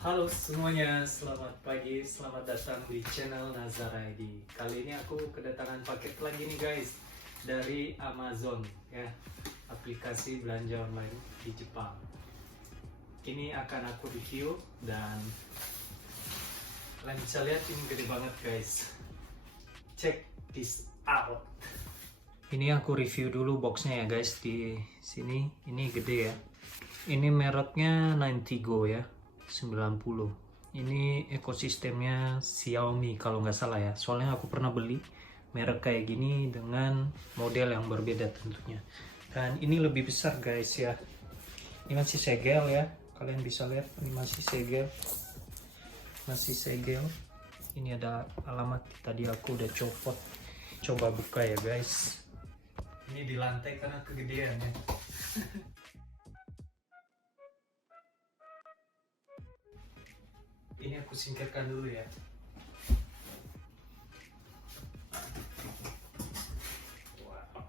Halo semuanya, selamat pagi, selamat datang di channel Nazar ID. Kali ini aku kedatangan paket lagi nih guys dari Amazon ya, aplikasi belanja online di Jepang. Ini akan aku review dan kalian bisa lihat ini gede banget guys. Check this out. Ini aku review dulu boxnya ya guys di sini. Ini gede ya. Ini mereknya 90Go ya. 90. Ini ekosistemnya Xiaomi kalau nggak salah ya. Soalnya aku pernah beli merek kayak gini dengan model yang berbeda tentunya. Dan ini lebih besar guys ya. Ini masih segel ya. Kalian bisa lihat ini masih segel. Masih segel. Ini ada alamat tadi aku udah copot. Coba buka ya guys. Ini di lantai karena kegedean ya. Ini aku singkirkan dulu ya. Wow.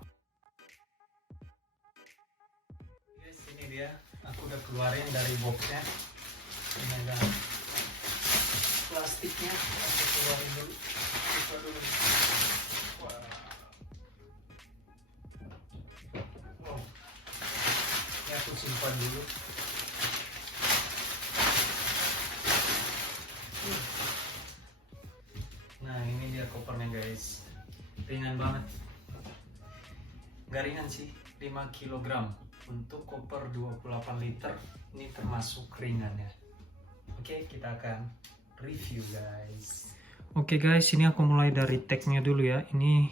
Guys, ini dia. Aku udah keluarin dari boxnya. Ini ada plastiknya. Aku keluarin dulu. Buka dulu. Wow. Wow. Ini aku simpan dulu. Nah ini dia kopernya guys, ringan banget, nggak ringan sih, 5 kg untuk koper 28 liter, ini termasuk ringan ya. Oke, kita akan review guys. Oke guys, ini aku mulai dari tagnya dulu ya. Ini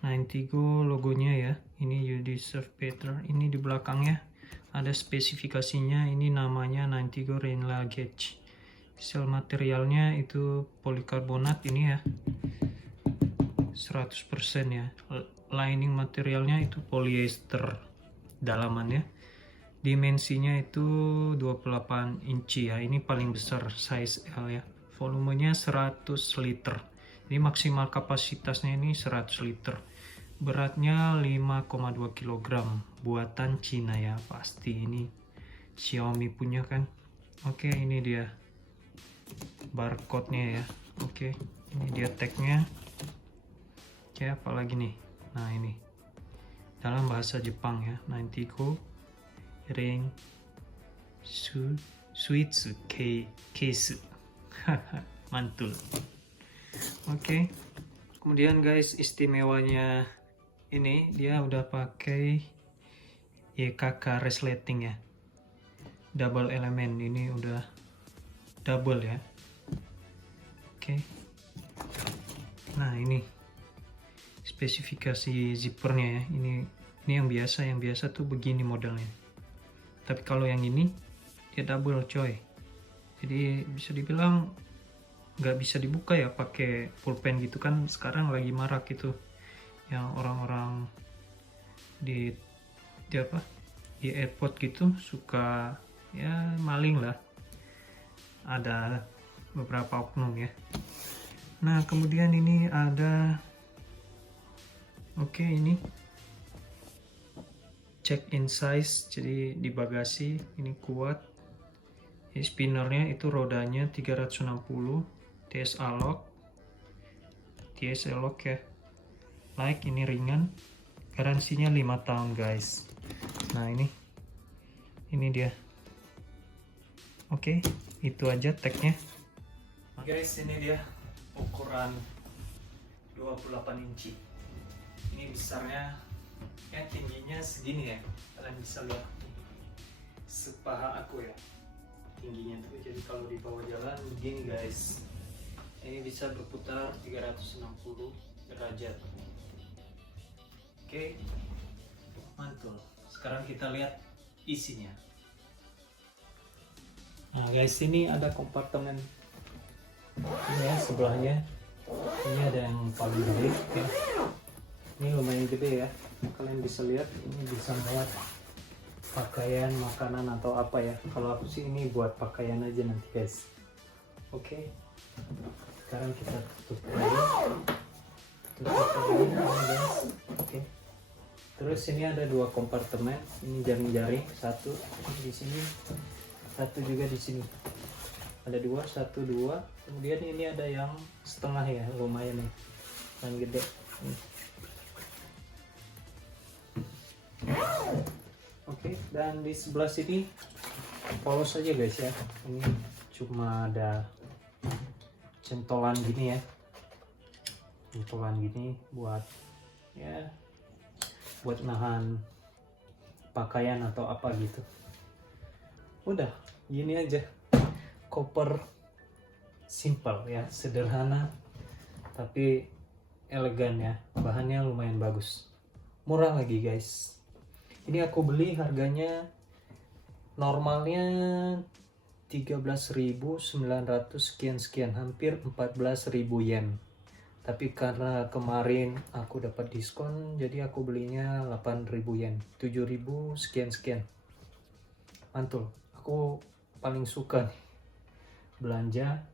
90Go logonya ya, ini you deserve better. Ini di belakangnya ada spesifikasinya, ini namanya 90Go Rain Luggage. Sel materialnya itu polikarbonat ini ya, 100% ya. Lining materialnya itu polyester dalamannya. Dimensinya itu 28 inci ya, ini paling besar size L ya. Volumenya 100 liter. Ini maksimal kapasitasnya ini 100 liter. Beratnya 5,2 kg. Buatan Cina ya, pasti ini Xiaomi punya kan. Oke, ini dia barcode-nya ya. Oke, ini dia tag-nya. Oke, apalagi nih? Nah, ini dalam bahasa Jepang ya, 90Go Rain Suitsu Case. Mantul. Oke. Kemudian guys, istimewanya ini dia udah pakai YKK resleting ya. Double element, ini udah double ya. Oke. Nah, ini spesifikasi zippernya ya. Ini yang biasa tuh begini modelnya. Tapi kalau yang ini dia double coy. Jadi bisa dibilang nggak bisa dibuka ya pakai pulpen gitu kan, sekarang lagi marak itu yang orang-orang di apa di airport gitu suka ya maling lah, ada beberapa oknum ya. Nah kemudian ini ada ini check in size, jadi di bagasi ini kuat. Ini spinnernya itu rodanya 360, TSA lock ya. Like ini ringan, garansinya 5 tahun guys. Nah ini dia. Oke, itu aja tagnya. Guys, ini dia ukuran 28 inci. Ini besarnya ya, tingginya segini ya. Kalian bisa lihat sepaha aku ya tingginya tuh. Jadi kalau di bawah jalan begini guys. Ini bisa berputar 360 derajat. Oke, mantul. Sekarang kita lihat isinya. Nah guys, ini ada kompartemen ini ya, sebelahnya ini ada yang paling gede ya. Ini lumayan gede ya, kalian bisa lihat. Ini bisa muat pakaian, makanan atau apa ya. Kalau aku sih ini buat pakaian aja nanti guys. Oke, sekarang kita tutup lagi guys. Oke, terus ini ada 2 kompartemen. Ini jaring-jaring, satu di sini, satu juga di sini. ada dua, satu dua, kemudian ini ada yang setengah ya, lumayan nih, yang gede. Oke, dan di sebelah sini polos aja guys ya, ini cuma ada centolan gini ya, centolan gini buat ya, buat nahan pakaian atau apa gitu. Udah gini aja, koper simple ya, sederhana tapi elegan ya, bahannya lumayan bagus, murah lagi guys. Ini aku beli harganya normalnya 13.900 sekian, hampir 14.000 yen. Tapi karena kemarin aku dapat diskon, jadi aku belinya 8.000 yen, 7.000 sekian. Mantul, aku paling suka nih belanja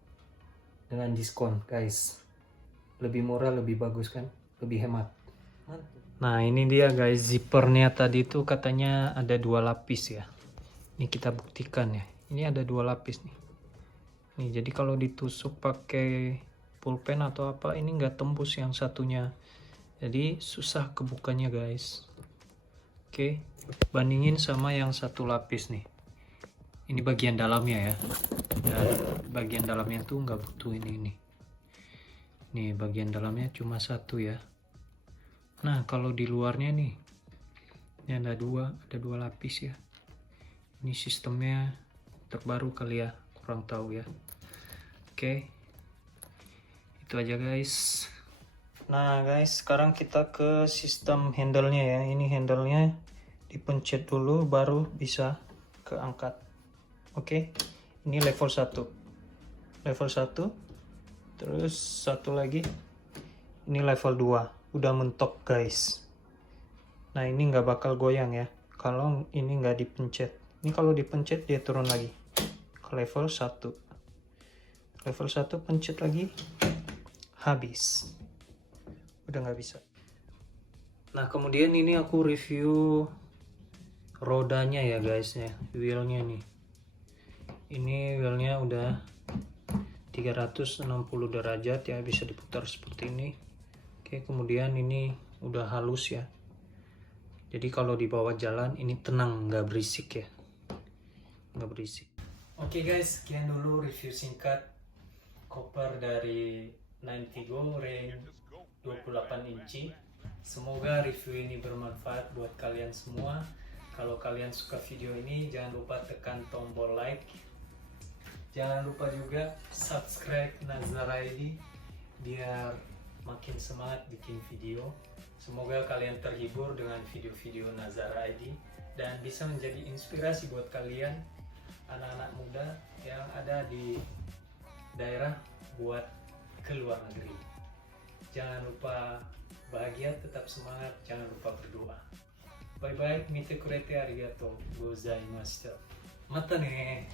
dengan diskon guys, lebih murah, lebih bagus kan, lebih hemat. Nah ini dia guys, zippernya tadi tuh katanya ada 2 lapis ya. Ini kita buktikan ya, ini ada 2 lapis nih. Nih jadi kalau ditusuk pakai pulpen atau apa, ini nggak tembus yang satunya, jadi susah kebukanya guys. Oke, bandingin sama yang satu lapis nih. Ini bagian dalamnya ya, dan bagian dalamnya tuh nggak butuh ini. Nih bagian dalamnya cuma satu ya. Nah kalau di luarnya nih, ini ada dua lapis ya. Ini sistemnya terbaru kali ya, kurang tahu ya. Oke, itu aja guys. Nah guys, sekarang kita ke sistem handle-nya ya. Ini handle-nya dipencet dulu baru bisa keangkat. Oke, ini level 1. Level 1. Terus satu lagi. Ini level 2. Udah mentok guys. Nah ini nggak bakal goyang ya, kalau ini nggak dipencet. Ini kalau dipencet dia turun lagi ke level 1. Level 1 pencet lagi, habis. Udah nggak bisa. Nah kemudian ini aku review rodanya ya guys ya, wheelnya nih. Ini wheelnya udah 360 derajat ya, bisa diputar seperti ini. Oke, kemudian ini udah halus ya, jadi kalau dibawa jalan ini tenang, nggak berisik ya, nggak berisik. Oke guys, sekian dulu review singkat koper dari 90Go Rain 28 inci. Semoga review ini bermanfaat buat kalian semua. Kalau kalian suka video ini, jangan lupa tekan tombol like. Jangan lupa juga subscribe Nazara ID biar makin semangat bikin video. Semoga kalian terhibur dengan video-video Nazara ID dan bisa menjadi inspirasi buat kalian anak-anak muda yang ada di daerah buat ke luar negeri. Jangan lupa bahagia, tetap semangat, jangan lupa berdoa. Bye bye, mite kurete arigatou gozaimashita. Mata ne.